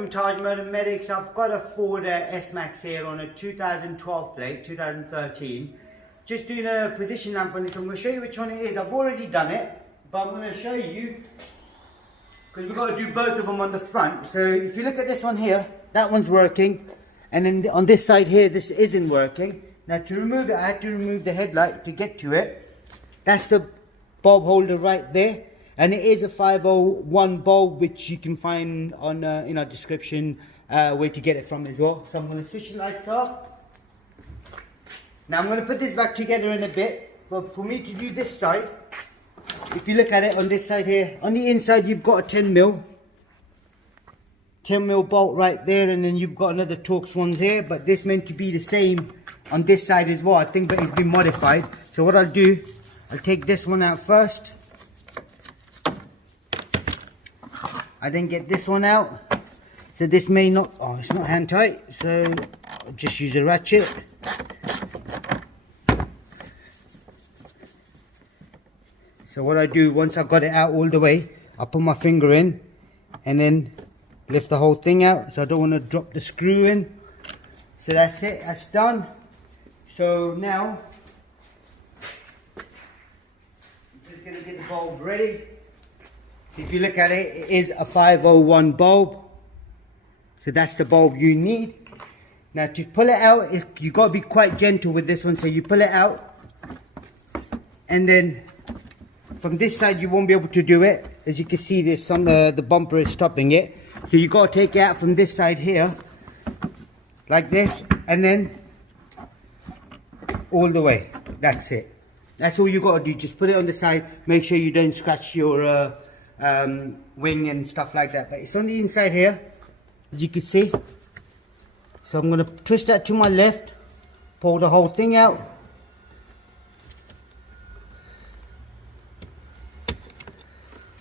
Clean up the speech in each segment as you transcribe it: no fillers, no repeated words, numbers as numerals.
from Taj Motor Medics. I've got a Ford S-Max here on a 2012 plate, 2013. Just doing a position lamp on this. I'm going to show you which one it is. I've already done it, but I'm going to show you because we've got to do both of them on the front. So if you look at this one here, that one's working, and then on this side here, this isn't working. Now to remove it, I had to remove the headlight to get to it. That's the bulb holder right there. And it is a 501 bulb, which you can find on in our description where to get it from as well. So I'm going to switch the lights off. Now I'm going to put this back together in a bit. But for me to do this side, if you look at it on this side here, on the inside you've got a 10 mil bolt right there, and then you've got another Torx one there. But this meant to be the same on this side as well, I think, but it's been modified. So what I'll do, I'll take this one out first. I didn't get this one out, so this may not, oh, it's not hand tight, so I'll just use a ratchet. So what I do, once I've got it out all the way, I put my finger in and then lift the whole thing out, so I don't want to drop the screw in. So that's it, that's done. So now, I'm just going to get the bulb ready. If you look at it, it is a 501 bulb. So that's the bulb you need. Now to pull it out, you got to be quite gentle with this one. So you pull it out, and then from this side you won't be able to do it. As you can see, this on the bumper is stopping it. So you got to take it out from this side here, like this, and then all the way. That's it. That's all you got to do. Just put it on the side. Make sure you don't scratch your wing and stuff like that, but it's on the inside here, as you can see. So I'm going to twist that to my left, pull the whole thing out,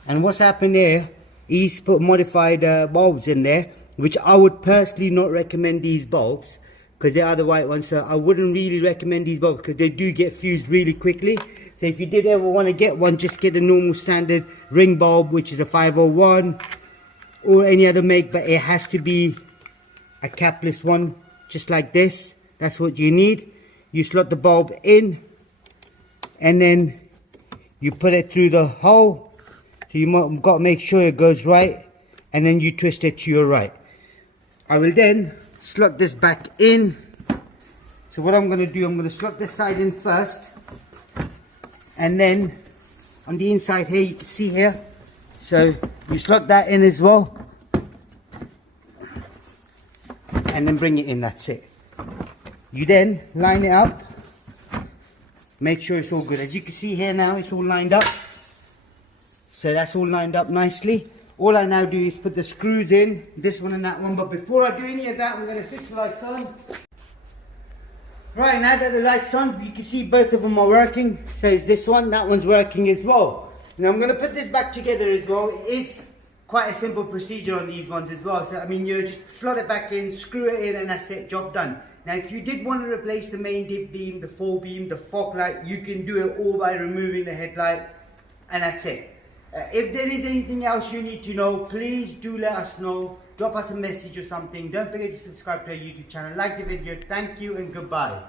and what's happened there, he's put modified bulbs in there, which I would personally not recommend these bulbs because they are the white ones. So I wouldn't really recommend these bulbs because they do get fused really quickly. So if you did ever want to get one, just get a normal standard ring bulb, which is a 501 or any other make, but it has to be a capless one, just like this. That's what you need. You slot the bulb in, and then you put it through the hole. So you got to make sure it goes right, and then you twist it to your right. I will then slot this back in. So what I'm going to do, I'm going to slot this side in first. And then on the inside here, you can see here, so you slot that in as well, and then bring it in. That's it. You then line it up, make sure it's all good. As you can see here now, it's all lined up. So that's all lined up nicely. All I now do is put the screws in, this one and that one. But before I do any of that, I'm going to switch the lights on. Right, now that the light's on, you can see both of them are working. So it's this one, that one's working as well. Now I'm going to put this back together as well. It is quite a simple procedure on these ones as well. So I mean, you just slot it back in, screw it in, and that's it, job done. Now if you did want to replace the main dip beam, the fore beam, the fog light, you can do it all by removing the headlight, and that's it. If there is anything else you need to know, please do let us know. Drop us a message or something. Don't forget to subscribe to our YouTube channel. Like the video. Thank you and goodbye.